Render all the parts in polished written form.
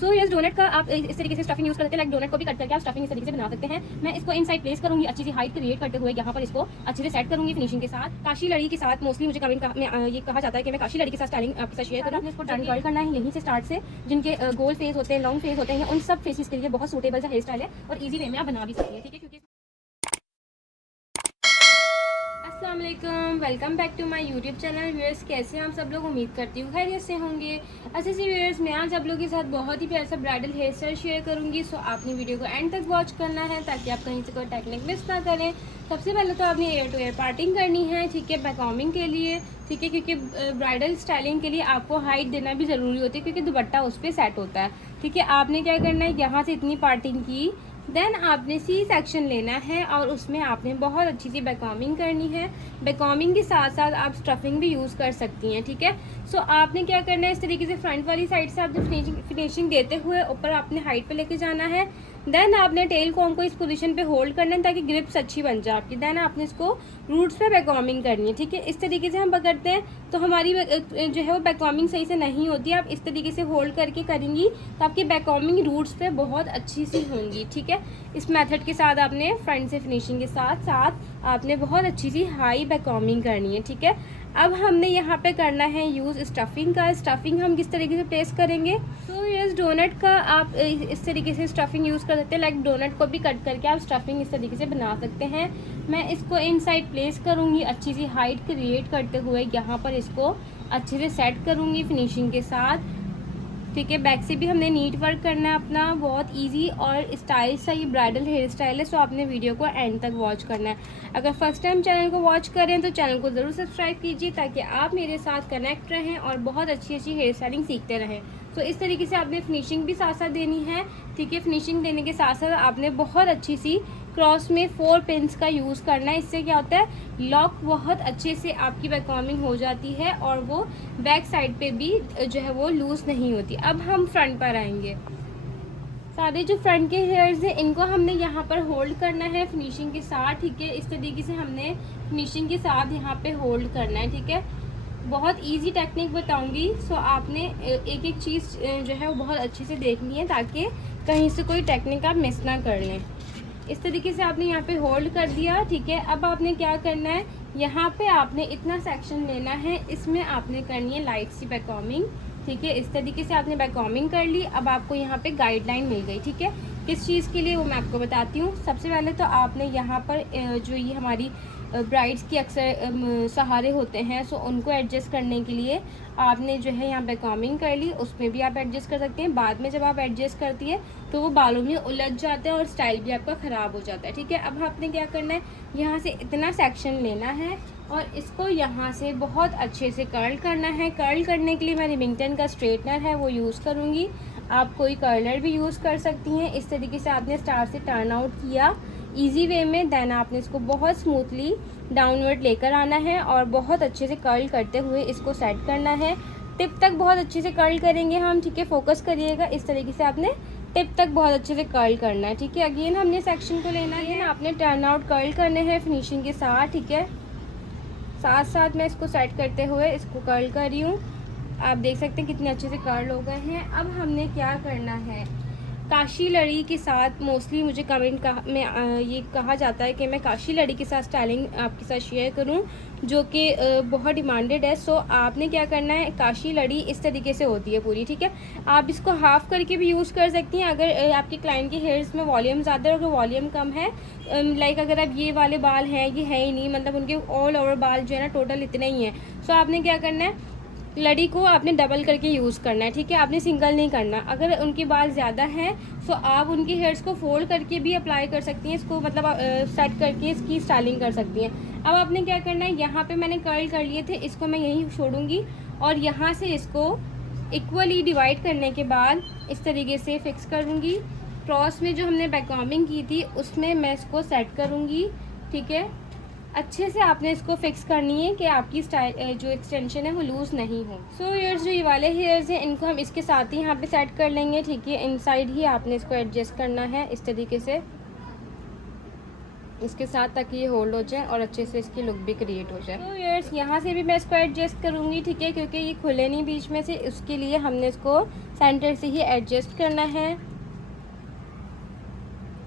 So yes, donut का आप इस तरीके से स्टफिंग यूज़ कर सकते हैं। लाइक डोनट को भी कट करके आप स्टफिंग इस तरीके से बना सकते हैं। मैं इसको इनसाइड प्लेस करूँगी, अच्छी सी हाइट क्रिएट करते हुए यहाँ पर इसको अच्छे से सेट करूँगी फिनिशिंग के साथ। काशी लड़ी के साथ मोस्टली मुझे कमेंट में ये कहा जाता है कि मैं काशी लड़ी के साथ स्टाइलिंग आपके साथ शेयर करूँ। इसको टर्न कर्ल करना है यहीं से स्टार्ट से, जिनके गोल फेस होते हैं, लॉन्ग फेस होते हैं, उन सब फेसेस के लिए बहुत सूटेबल सा हेयर स्टाइल है और ईजी वे में आप बना भी सकती है। ठीक है, क्योंकि अस्सलाम वालेकुम, welcome back to my YouTube channel. Viewers, कैसे हैं आप सब लोग? उम्मीद करती हूँ खैरियत से होंगे। अच्छा जी व्यूअर्स, मैं आज आप लोगों के साथ बहुत ही प्यारा सा ब्राइडल हेयर स्टाइल शेयर करूँगी। सो आपने वीडियो को एंड तक वॉच करना है ताकि आप कहीं से कोई टेक्निक मिस ना करें। सबसे पहले तो आपने एयर टू एयर पार्टिंग करनी है, ठीक है, बैककॉम्बिंग के लिए, ठीक है, क्योंकि ब्राइडल स्टाइलिंग के लिए आपको हाइट देना भी ज़रूरी होती है क्योंकि दुपट्टा उस पर सेट होता है। ठीक है, आपने क्या करना है, यहाँ से इतनी पार्टिंग की, देन आपने सी सेक्शन लेना है और उसमें आपने बहुत अच्छी सी बैककॉम्बिंग करनी है। बैककॉम्बिंग के साथ साथ आप स्टफिंग भी यूज़ कर सकती हैं। ठीक है, सो आपने क्या करना है, इस तरीके से फ्रंट वाली साइड से आपने फिनिशिंग देते हुए ऊपर आपने हाइट पे लेके जाना है। देन आपने टेल कॉम को इस पोजीशन पे होल्ड करना है ताकि ग्रिप्स अच्छी बन जाए आपकी। देन आपने इसको रूट्स पे बैककॉम्बिंग करनी है। ठीक है, इस तरीके से हम पकड़ते हैं तो हमारी जो है वो बैककॉम्बिंग सही से नहीं होती है। आप इस तरीके से होल्ड करके करेंगी तो आपकी बैककॉम्बिंग रूट्स पे बहुत अच्छी सी होंगी। ठीक है, इस मेथड के साथ आपने फ्रंट से फिनिशिंग के साथ साथ आपने बहुत अच्छी सी हाई बैककॉम्बिंग करनी है। ठीक है, अब हमने यहाँ पे करना है यूज़ स्टफिंग का। स्टफिंग हम किस तरीके से प्लेस करेंगे, तो यस, डोनट का आप इस तरीके से स्टफिंग यूज़ कर सकते हैं। लाइक डोनट को भी कट करके आप स्टफिंग इस तरीके से बना सकते हैं। मैं इसको इनसाइड प्लेस करूँगी, अच्छी सी हाइट क्रिएट करते हुए यहाँ पर इसको अच्छे से सेट करूँगी फिनिशिंग के साथ। ठीक है, बैक से भी हमने नीट वर्क करना है अपना, बहुत इजी और स्टाइलिश सा ये ब्राइडल हेयर स्टाइल है। सो आपने वीडियो को एंड तक वॉच करना है। अगर फर्स्ट टाइम चैनल को वॉच करें तो चैनल को ज़रूर सब्सक्राइब कीजिए ताकि आप मेरे साथ कनेक्ट रहें और बहुत अच्छी अच्छी हेयर स्टाइलिंग सीखते रहें। तो इस तरीके से आपने फिनिशिंग भी साथ साथ देनी है। ठीक है, फिनिशिंग देने के साथ साथ आपने बहुत अच्छी सी क्रॉस में 4 पिन्स का यूज़ करना है। इससे क्या होता है, लॉक बहुत अच्छे से आपकी बैककॉम्बिंग हो जाती है और वो बैक साइड पे भी जो है वो लूज़ नहीं होती। अब हम फ्रंट पर आएंगे। सारे जो फ्रंट के हेयर्स हैं इनको हमने यहाँ पर होल्ड करना है फिनिशिंग के साथ। ठीक है, इस तरीके से हमने फिनिशिंग के साथ यहाँ पे होल्ड करना है। ठीक है, बहुत इजी टेक्निक बताऊंगी। सो आपने एक एक चीज़ जो है वो बहुत अच्छे से देखनी है ताकि कहीं से कोई टेक्निक आप मिस ना कर लें। इस तरीके से आपने यहाँ पे होल्ड कर दिया। ठीक है, अब आपने क्या करना है, यहाँ पे आपने इतना सेक्शन लेना है, इसमें आपने करनी है लाइट सी बैककॉम्बिंग। ठीक है, इस तरीके से आपने बैककॉम्बिंग कर ली। अब आपको यहाँ पे गाइडलाइन मिल गई। ठीक है, किस चीज़ के लिए वो मैं आपको बताती हूँ। सबसे पहले तो आपने यहाँ पर जो ये हमारी ब्राइड्स की अक्सर सहारे होते हैं, सो उनको एडजस्ट करने के लिए आपने जो है यहाँ बैककॉम्बिंग कर ली। उसमें भी आप एडजस्ट कर सकते हैं। बाद में जब आप एडजस्ट करती है तो वो बालों में उलझ जाता है और स्टाइल भी आपका ख़राब हो जाता है। ठीक है, अब आपने क्या करना है, यहाँ से इतना सेक्शन लेना है और इसको यहाँ से बहुत अच्छे से कर्ल करना है। कर्ल करने के लिए मैं रिमिंगटन का स्ट्रेटनर है वो यूज़ करूँगी। आप कोई कर्लर भी यूज़ कर सकती हैं। इस तरीके से आपने स्टार्ट से टर्न आउट किया इजी वे में, देन आपने इसको बहुत स्मूथली डाउनवर्ड लेकर आना है और बहुत अच्छे से कर्ल करते हुए इसको सेट करना है। टिप तक बहुत अच्छे से कर्ल करेंगे हम। ठीक है, फोकस करिएगा। इस तरीके से आपने टिप तक बहुत अच्छे से कर्ल करना है। ठीक है, अगेन हमने सेक्शन को लेना है, आपने टर्न आउट कर्ल करने हैं फिनिशिंग के साथ। ठीक है, साथ साथ मैं इसको सेट करते हुए इसको कर्ल कर रही हूँ। आप देख सकते हैं कितने अच्छे से कर्ल हो गए हैं। अब हमने क्या करना है, काशी लड़ी के साथ मोस्टली मुझे कमेंट में ये कहा जाता है कि मैं काशी लड़ी के साथ स्टाइलिंग आपके साथ शेयर करूं, जो कि बहुत डिमांडेड है। सो आपने क्या करना है, काशी लड़ी इस तरीके से होती है पूरी। ठीक है, आप इसको हाफ़ करके भी यूज़ कर सकती हैं अगर आपके क्लाइंट के हेयर्स में वॉल्यूम ज़्यादा है और वॉल्यूम कम है। लाइक अगर आप ये वाले बाल हैं, ये है ही नहीं, मतलब उनके ऑल ओवर बाल जो है ना टोटल इतने ही हैं। सो आपने क्या करना है, लड़ी को आपने डबल करके यूज़ करना है। ठीक है, आपने सिंगल नहीं करना। अगर उनके बाल ज़्यादा हैं तो आप उनके हेयर्स को फोल्ड करके भी अप्लाई कर सकती हैं, इसको मतलब सेट करके इसकी स्टाइलिंग कर सकती हैं। अब आपने क्या करना है, यहाँ पे मैंने कर्ल कर लिए थे, इसको मैं यहीं छोड़ूंगी और यहाँ से इसको इक्वली डिवाइड करने के बाद इस तरीके से फिक्स करूँगी। क्रॉस में जो हमने बैककॉम्बिंग की थी उसमें मैं इसको सेट करूँगी। ठीक है, अच्छे से आपने इसको फिक्स करनी है कि आपकी स्टाइल जो एक्सटेंशन है वो लूज़ नहीं हो। सो हेयर्स जो ये वाले हेयर्स हैं इनको हम इसके साथ ही यहाँ पे सेट कर लेंगे। ठीक है, इनसाइड ही आपने इसको एडजस्ट करना है इस तरीके से। इसके साथ, ताकि ये होल्ड हो जाए और अच्छे से इसकी लुक भी क्रिएट हो जाए। तो व्यूअर्स यहाँ से भी मैं इसको एडजस्ट करूँगी, ठीक है, क्योंकि ये खुले नहीं बीच में से, उसके लिए हमने इसको सेंटर से ही एडजस्ट करना है।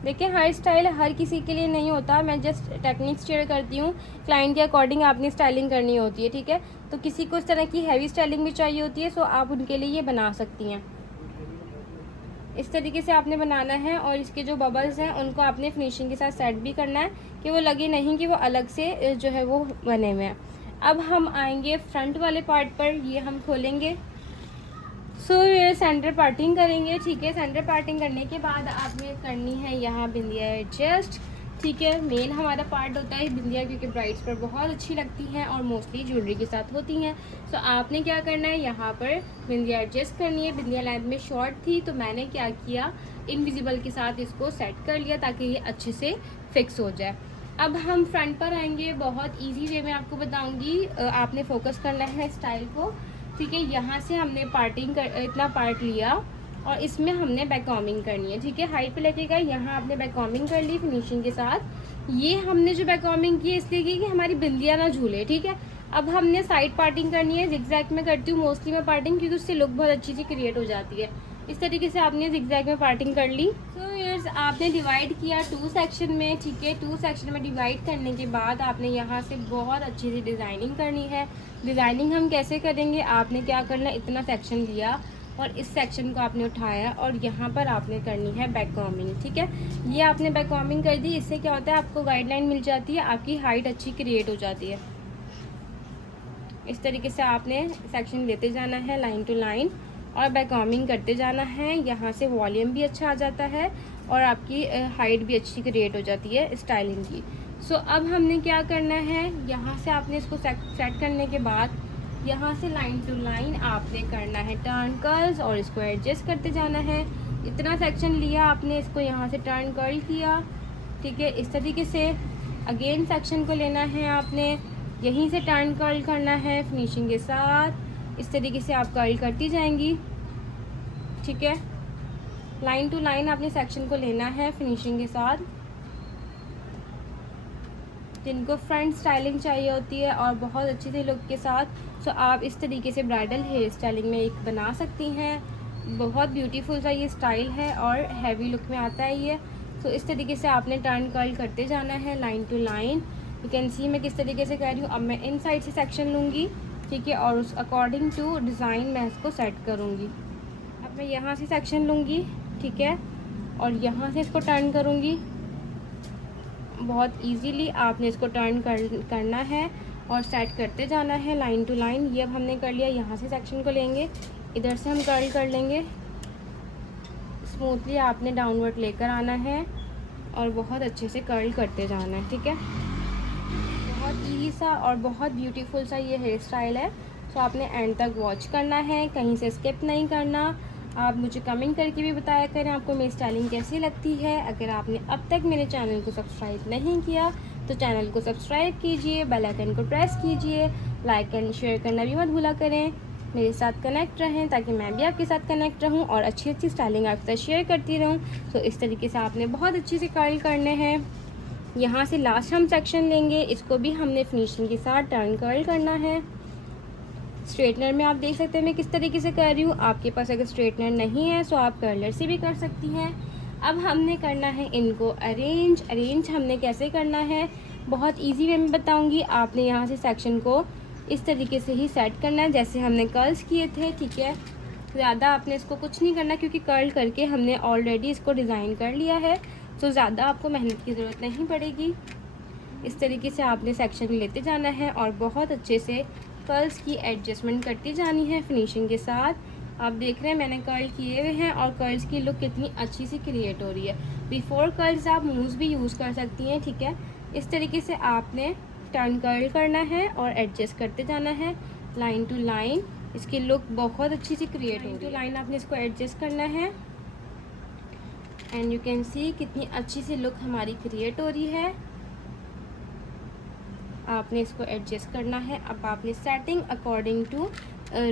देखिए हर स्टाइल हर किसी के लिए नहीं होता, मैं जस्ट टेक्निक्स शेयर करती हूँ। क्लाइंट के अकॉर्डिंग आपने स्टाइलिंग करनी होती है, ठीक है। तो किसी को इस तरह की हैवी स्टाइलिंग भी चाहिए होती है, सो आप उनके लिए ये बना सकती हैं। इस तरीके से आपने बनाना है और इसके जो बबल्स हैं उनको आपने फिनिशिंग के साथ सेट भी करना है कि वो लगे नहीं कि वो अलग से जो है वो बने हुए हैं। अब हम आएंगे फ्रंट वाले पार्ट पर, ये हम खोलेंगे। सो ये सेंटर पार्टिंग करेंगे, ठीक है। सेंटर पार्टिंग करने के बाद आपने करनी है यहाँ बिंदिया एडजस्ट, ठीक है। मेन हमारा पार्ट होता है बिंदिया, क्योंकि ब्राइड्स पर बहुत अच्छी लगती हैं और मोस्टली ज्वेलरी के साथ होती हैं। सो आपने क्या करना है, यहाँ पर बिंदिया एडजस्ट करनी है। बिंदिया लेंथ में शॉर्ट थी तो मैंने क्या किया, इनविजिबल के साथ इसको सेट कर लिया ताकि ये अच्छे से फिक्स हो जाए। अब हम फ्रंट पर आएंगे, बहुत ईजी वे में आपको बताऊँगी। आपने फोकस करना है स्टाइल को, ठीक है। यहाँ से हमने इतना पार्ट लिया और इसमें हमने बैक कॉमिंग करनी है, ठीक है। हाइट पे लेके गए, यहाँ आपने बैक कॉमिंग कर ली फिनिशिंग के साथ। ये हमने जो बैक कॉमिंग की है इसलिए की कि हमारी बिंदिया ना झूले, ठीक है। अब हमने साइड पार्टिंग करनी है। जिगजैग में करती हूँ मोस्टली मैं पार्टिंग, क्योंकि उससे लुक बहुत अच्छी सी क्रिएट हो जाती है। इस तरीके से आपने जिगजैग में पार्टिंग कर ली। सो यार्स आपने डिवाइड किया 2 सेक्शन में, ठीक है। 2 सेक्शन में डिवाइड करने के बाद आपने यहाँ से बहुत अच्छी सी डिज़ाइनिंग करनी है। डिज़ाइनिंग हम कैसे करेंगे, आपने क्या करना है, इतना सेक्शन लिया और इस सेक्शन को आपने उठाया और यहाँ पर आपने करनी है बैक कॉमिंग, ठीक है। ये आपने बैक कॉमिंग कर दी, इससे क्या होता है आपको गाइडलाइन मिल जाती है, आपकी हाइट अच्छी क्रिएट हो जाती है। इस तरीके से आपने सेक्शन लेते जाना है लाइन टू लाइन और बैक कॉमिंग करते जाना है। यहाँ से वॉल्यूम भी अच्छा आ जाता है और आपकी हाइट भी अच्छी क्रिएट हो जाती है स्टाइलिंग की। सो अब हमने क्या करना है, यहाँ से आपने इसको सेट करने के बाद यहाँ से लाइन टू लाइन आपने करना है टर्न कर्ल्स और इसको एडजस्ट करते जाना है। इतना सेक्शन लिया आपने, इसको यहाँ से टर्न कर्ल किया, ठीक है। इस तरीके से अगेन सेक्शन को लेना है आपने, यहीं से टर्न कर्ल करना है फिनिशिंग के साथ। इस तरीके से आप कर्ल करती जाएंगी, ठीक है। लाइन टू लाइन आपने सेक्शन को लेना है फिनिशिंग के साथ। जिनको फ्रंट स्टाइलिंग चाहिए होती है और बहुत अच्छी सी लुक के साथ, सो आप इस तरीके से ब्राइडल हेयर स्टाइलिंग में एक बना सकती हैं। बहुत ब्यूटीफुल सा ये स्टाइल है और हैवी लुक में आता है ये। सो इस तरीके से आपने टर्न कर्ल करते जाना है line to line. You can see मैं किस तरीके से कर रही हूँ। अब मैं इन साइड से सेक्शन लूँगी, ठीक है, और उस अकॉर्डिंग टू डिज़ाइन मैं इसको सेट करूँगी। अब मैं यहाँ से सेक्शन लूँगी, ठीक है, और यहाँ से इसको टर्न करूँगी। बहुत इजीली आपने इसको टर्न करना है और सेट करते जाना है लाइन टू लाइन। ये अब हमने कर लिया, यहाँ से सेक्शन को लेंगे, इधर से हम कर्ल कर लेंगे। स्मूथली आपने डाउनवर्ड लेकर आना है और बहुत अच्छे से कर्ल करते जाना है, ठीक है। बहुत इजी सा और बहुत ब्यूटीफुल सा ये हेयर स्टाइल है। सो आपने एंड तक वॉच करना है, कहीं से स्किप नहीं करना। आप मुझे कमेंट करके भी बताया करें आपको मेरी स्टाइलिंग कैसी लगती है। अगर आपने अब तक मेरे चैनल को सब्सक्राइब नहीं किया तो चैनल को सब्सक्राइब कीजिए, बेल आइकन को प्रेस कीजिए, लाइक एंड शेयर करना भी मत भूला करें। मेरे साथ कनेक्ट रहें ताकि मैं भी आपके साथ कनेक्ट रहूं और अच्छी अच्छी स्टाइलिंग आपके साथ शेयर करती रहूं। तो इस तरीके से आपने बहुत अच्छी से कर्ल करने हैं। यहाँ से लास्ट हम सेक्शन लेंगे, इसको भी हमने फिनिशिंग के साथ टर्न कर्ल करना है। स्ट्रेटनर में आप देख सकते हैं मैं किस तरीके से कर रही हूँ। आपके पास अगर स्ट्रेटनर नहीं है तो आप कर्लर से भी कर सकती हैं। अब हमने करना है इनको अरेंज हमने कैसे करना है बहुत इजी वे में बताऊंगी। आपने यहाँ से सेक्शन को इस तरीके से ही सेट करना है जैसे हमने कर्ल्स किए थे, ठीक है। ज़्यादा आपने इसको कुछ नहीं करना क्योंकि कर्ल करके हमने ऑलरेडी इसको डिज़ाइन कर लिया है, तो ज़्यादा आपको मेहनत की ज़रूरत नहीं पड़ेगी। इस तरीके से आपने सेक्शन लेते जाना है और बहुत अच्छे से कर्ल्स की एडजस्टमेंट करती जानी है फिनिशिंग के साथ। आप देख रहे हैं मैंने कर्ल किए हुए हैं और कर्ल्स की लुक कितनी अच्छी सी क्रिएट हो रही है। बिफोर कर्ल्स आप मूव्स भी यूज़ कर सकती हैं, ठीक है। इस तरीके से आपने टर्न कर्ल करना है और एडजस्ट करते जाना है लाइन टू लाइन। इसकी लुक बहुत अच्छी सी क्रिएट हो रही है। लाइन आपने इसको एडजस्ट करना है एंड यू कैन सी कितनी अच्छी सी लुक हमारी क्रिएट हो रही है। आपने इसको एडजस्ट करना है। अब आपने सेटिंग अकॉर्डिंग टू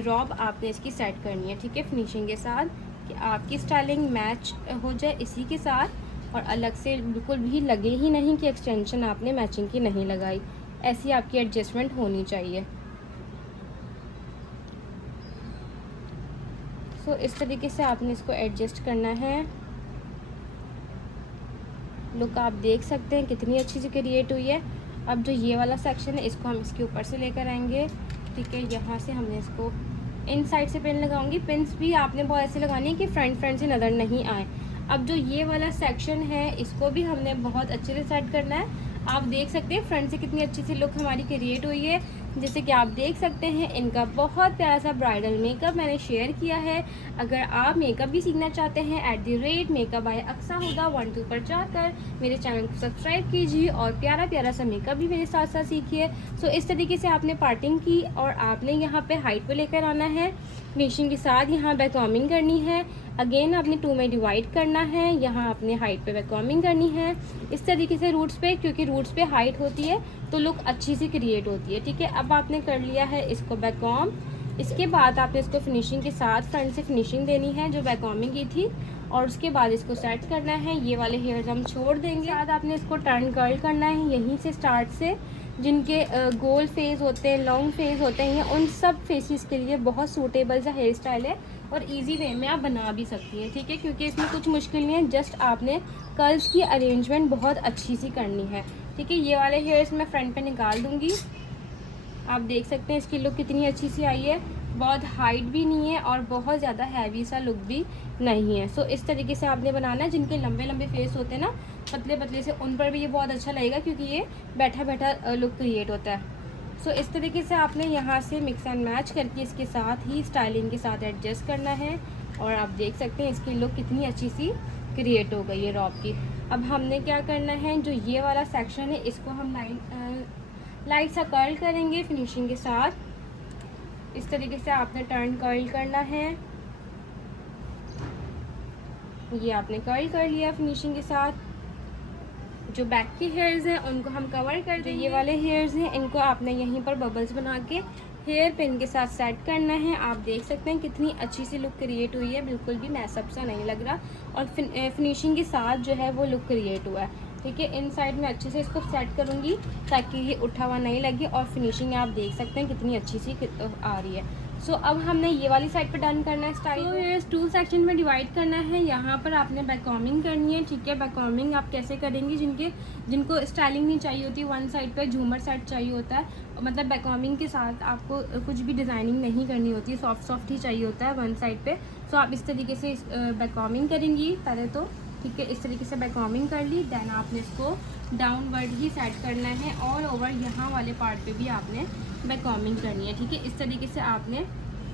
रॉब आपने इसकी सेट करनी है, ठीक है, फिनिशिंग के साथ कि आपकी स्टाइलिंग मैच हो जाए इसी के साथ। और अलग से बिल्कुल भी लगे ही नहीं कि एक्सटेंशन आपने मैचिंग की नहीं लगाई। ऐसी आपकी एडजस्टमेंट होनी चाहिए। सो इस तरीके से आपने इसको एडजस्ट करना है। लुक आप देख सकते हैं कितनी अच्छी सी क्रिएट हुई है। अब जो ये वाला सेक्शन है इसको हम इसके ऊपर से लेकर आएंगे, ठीक है। यहाँ से हमने इसको इन साइड से पिन लगाऊंगी। पिन्स भी आपने बहुत ऐसे लगानी है कि फ्रंट से नज़र नहीं आए। अब जो ये वाला सेक्शन है इसको भी हमने बहुत अच्छे से सेट करना है। आप देख सकते हैं फ्रंट से कितनी अच्छी सी लुक हमारी क्रिएट हुई है। जैसे कि आप देख सकते हैं इनका बहुत प्यारा सा ब्राइडल मेकअप मैंने शेयर किया है। अगर आप मेकअप भी सीखना चाहते हैं @मेकअप बाय अक्सा हुदा 12 पर जाकर मेरे चैनल को सब्सक्राइब कीजिए और प्यारा प्यारा सा मेकअप भी मेरे साथ साथ सीखिए। सो इस तरीके से आपने पार्टिंग की और आपने यहाँ पे हाइट पे लेकर आना है। फिनिशिंग के साथ यहाँ बैक कॉमिंग करनी है। अगेन आपने 2 में डिवाइड करना है। यहाँ आपने हाइट पे बैक कॉमिंग करनी है इस तरीके से रूट्स पे, क्योंकि रूट्स पे हाइट होती है तो लुक अच्छी सी क्रिएट होती है, ठीक है। अब आपने कर लिया है इसको बैक कॉम। इसके बाद आपने इसको फिनिशिंग के साथ फ्रंट से फिनिशिंग देनी है जो बैक कॉमिंग की थी, और उसके बाद इसको सेट करना है। ये वाले हेयर्स हम छोड़ देंगे। बाद आपने इसको टर्न कर्ल करना है यहीं से स्टार्ट से। जिनके गोल फेस होते हैं, लॉन्ग फेस होते हैं, उन सब फेसेस के लिए बहुत सूटेबल सा हेयर स्टाइल है और इजी वे में आप बना भी सकती हैं, ठीक है। क्योंकि इसमें कुछ मुश्किल नहीं है, जस्ट आपने कर्ल्स की अरेंजमेंट बहुत अच्छी सी करनी है, ठीक है। ये वाले हेयर्स मैं फ्रंट पे निकाल दूँगी। आप देख सकते हैं इसकी लुक कितनी अच्छी सी आई है। बहुत हाइट भी नहीं है और बहुत ज़्यादा हैवी सा लुक भी नहीं है। सो इस तरीके से आपने बनाना है। जिनके लंबे लंबे फेस होते हैं ना, पतले पतले से, उन पर भी ये बहुत अच्छा लगेगा क्योंकि ये बैठा बैठा लुक क्रिएट होता है। सो इस तरीके से आपने यहाँ से मिक्स एंड मैच करके इसके साथ ही स्टाइलिंग के साथ एडजस्ट करना है। और आप देख सकते हैं इसकी लुक कितनी अच्छी सी क्रिएट हो गई है रॉब की। अब हमने क्या करना है, जो ये वाला सेक्शन है इसको हम लाइट सा कर्ल करेंगे फिनिशिंग के साथ। इस तरीके से आपने टर्न कर्ल करना है। ये आपने कर्ल कर लिया फिनिशिंग के साथ। जो बैक की हेयर्स हैं उनको हम कवर कर देंगे। ये वाले हेयर्स हैं इनको आपने यहीं पर बबल्स बना के हेयर पिन के साथ सेट करना है। आप देख सकते हैं कितनी अच्छी सी लुक क्रिएट हुई है, बिल्कुल भी मैसअप सा नहीं लग रहा और फिनिशिंग के साथ जो है वो लुक क्रिएट हुआ है, ठीक है। इन साइड में अच्छे से इसको सेट करूँगी ताकि ये उठा हुआ नहीं लगे और फिनिशिंग आप देख सकते हैं कितनी अच्छी सी आ रही है। सो अब हमने ये वाली साइड पे डन करना है स्टाइल। तो ये 2 सेक्शन में डिवाइड करना है। यहाँ पर आपने बैक कॉमिंग करनी है, ठीक है। बैक कॉमिंग आप कैसे करेंगी, जिनको स्टाइलिंग नहीं चाहिए होती, वन साइड पे झूमर सेट चाहिए होता है, मतलब बैक कॉमिंग के साथ आपको कुछ भी डिज़ाइनिंग नहीं करनी होती है, सॉफ्ट ही चाहिए होता है वन साइड पे। सो आप इस तरीके से बैक कॉमिंग करेंगी पहले तो, ठीक है। इस तरीके से बैक कॉमिंग कर ली, देन आपने इसको डाउनवर्ड ही सेट करना है। ऑल ओवर यहाँ वाले पार्ट पे भी आपने बैक कॉमिंग करनी है, ठीक है। इस तरीके से आपने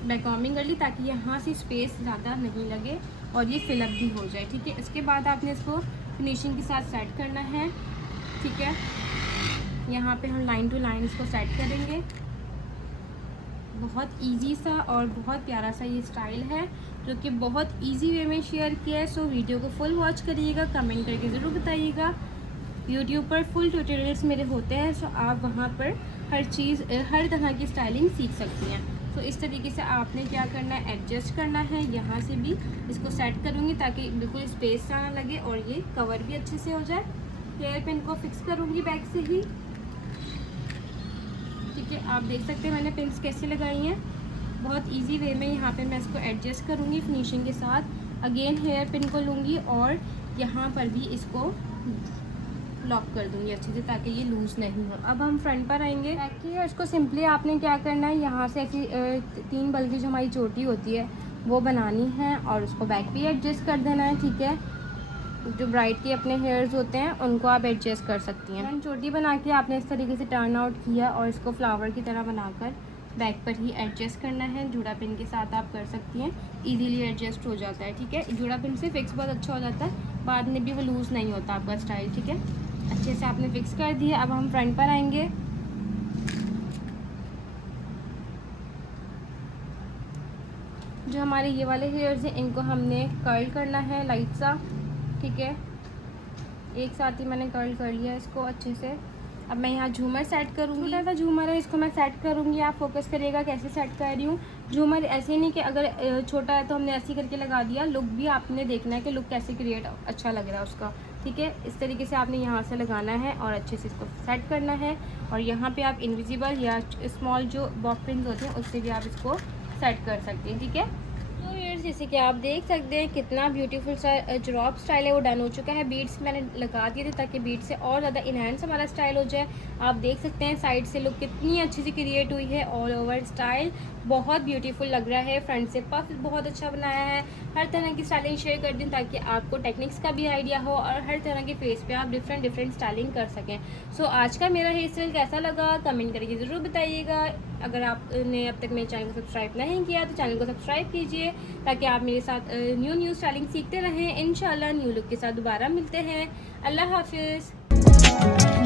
बैक कॉमिंग कर ली ताकि यहाँ से स्पेस ज़्यादा नहीं लगे और ये फिलअप भी हो जाए, ठीक है। इसके बाद आपने इसको फिनिशिंग के साथ सेट करना है, ठीक है। यहाँ पे हम लाइन टू लाइन इसको सेट करेंगे। बहुत इजी सा और बहुत प्यारा सा ये स्टाइल है जो कि बहुत इजी वे में शेयर किया है। सो वीडियो को फुल वॉच करिएगा, कमेंट करके ज़रूर बताइएगा। यूट्यूब पर फुल ट्यूटोरियल्स मेरे होते हैं, सो आप वहाँ पर हर तरह की स्टाइलिंग सीख सकती हैं। तो इस तरीके से आपने क्या करना है, एडजस्ट करना है। यहाँ से भी इसको सेट करूँगी ताकि बिल्कुल स्पेस ना लगे और ये कवर भी अच्छे से हो जाए। हेयर पिन को फिक्स करूँगी बैक से ही, ठीक है। आप देख सकते हैं मैंने पिन्स कैसे लगाई हैं, बहुत इजी वे में। यहाँ पे मैं इसको एडजस्ट करूँगी फिनिशिंग के साथ। अगेन हेयर पिन को लूँगी और यहाँ पर भी इसको लॉक कर दूँगी अच्छे से ताकि ये लूज़ नहीं हो। अब हम फ्रंट पर आएंगे। बैक की है उसको सिंपली आपने क्या करना है, यहाँ से ऐसी 3 बल की जो हमारी चोटी होती है वो बनानी है और उसको बैक भी एडजस्ट कर देना है, ठीक है। जो ब्राइड के अपने हेयर्स होते हैं उनको आप एडजस्ट कर सकती हैं। चोटी बना के आपने इस तरीके से टर्न आउट किया और इसको फ्लावर की तरह बनाकर बैक पर ही एडजस्ट करना है। जूड़ा पिन के साथ आप कर सकती हैं, इजीली एडजस्ट हो जाता है, ठीक है। जूड़ा पिन से फिक्स बहुत अच्छा हो जाता है, बाद में भी वो लूज़ नहीं होता आपका स्टाइल, ठीक है। अच्छे से आपने फिक्स कर दिया। अब हम फ्रंट पर आएंगे। जो हमारे ये वाले हेयर्स हैं इनको हमने कर्ल करना है लाइट सा, ठीक है। एक साथ ही मैंने कर्ल कर लिया इसको अच्छे से। अब मैं यहाँ झूमर सेट करूँगी। छोटा सा झूमर है, इसको मैं सेट करूँगी। आप फोकस करिएगा कैसे सेट कर रही हूँ। झूमर ऐसे नहीं कि अगर छोटा है तो हमने ऐसे करके लगा दिया, लुक भी आपने देखना है कि लुक कैसे क्रिएट अच्छा लग रहा है उसका, ठीक है, इस तरीके से आपने यहाँ से लगाना है और अच्छे से इसको सेट करना है। और यहाँ पे आप इनविजिबल या स्मॉल जो बॉब पिन्स होते हैं उससे भी आप इसको सेट कर सकते हैं। ठीक है, तो यार जैसे कि आप देख सकते हैं कितना ब्यूटीफुल सा ड्रॉप स्टाइल है वो डन हो चुका है। बीड्स मैंने लगा दिए थे ताकि बीड से और ज़्यादा इनहेंस हमारा स्टाइल हो जाए। आप देख सकते हैं साइड से लुक कितनी अच्छी सी क्रिएट हुई है। ऑल ओवर स्टाइल बहुत ब्यूटीफुल लग रहा है। फ्रंट से पफ बहुत अच्छा बनाया है। हर तरह की स्टाइलिंग शेयर कर दी ताकि आपको टेक्निक्स का भी आइडिया हो और हर तरह के फेस पे आप डिफरेंट स्टाइलिंग कर सकें। सो आज का मेरा हेयर स्टाइल कैसा लगा कमेंट करके ज़रूर बताइएगा। अगर आपने अब तक मेरे चैनल को सब्सक्राइब नहीं किया तो चैनल को सब्सक्राइब कीजिए ताकि आप मेरे साथ न्यू स्टाइलिंग सीखते रहें। इंशाल्लाह न्यू लुक के साथ दोबारा मिलते हैं। अल्लाह हाफिज़।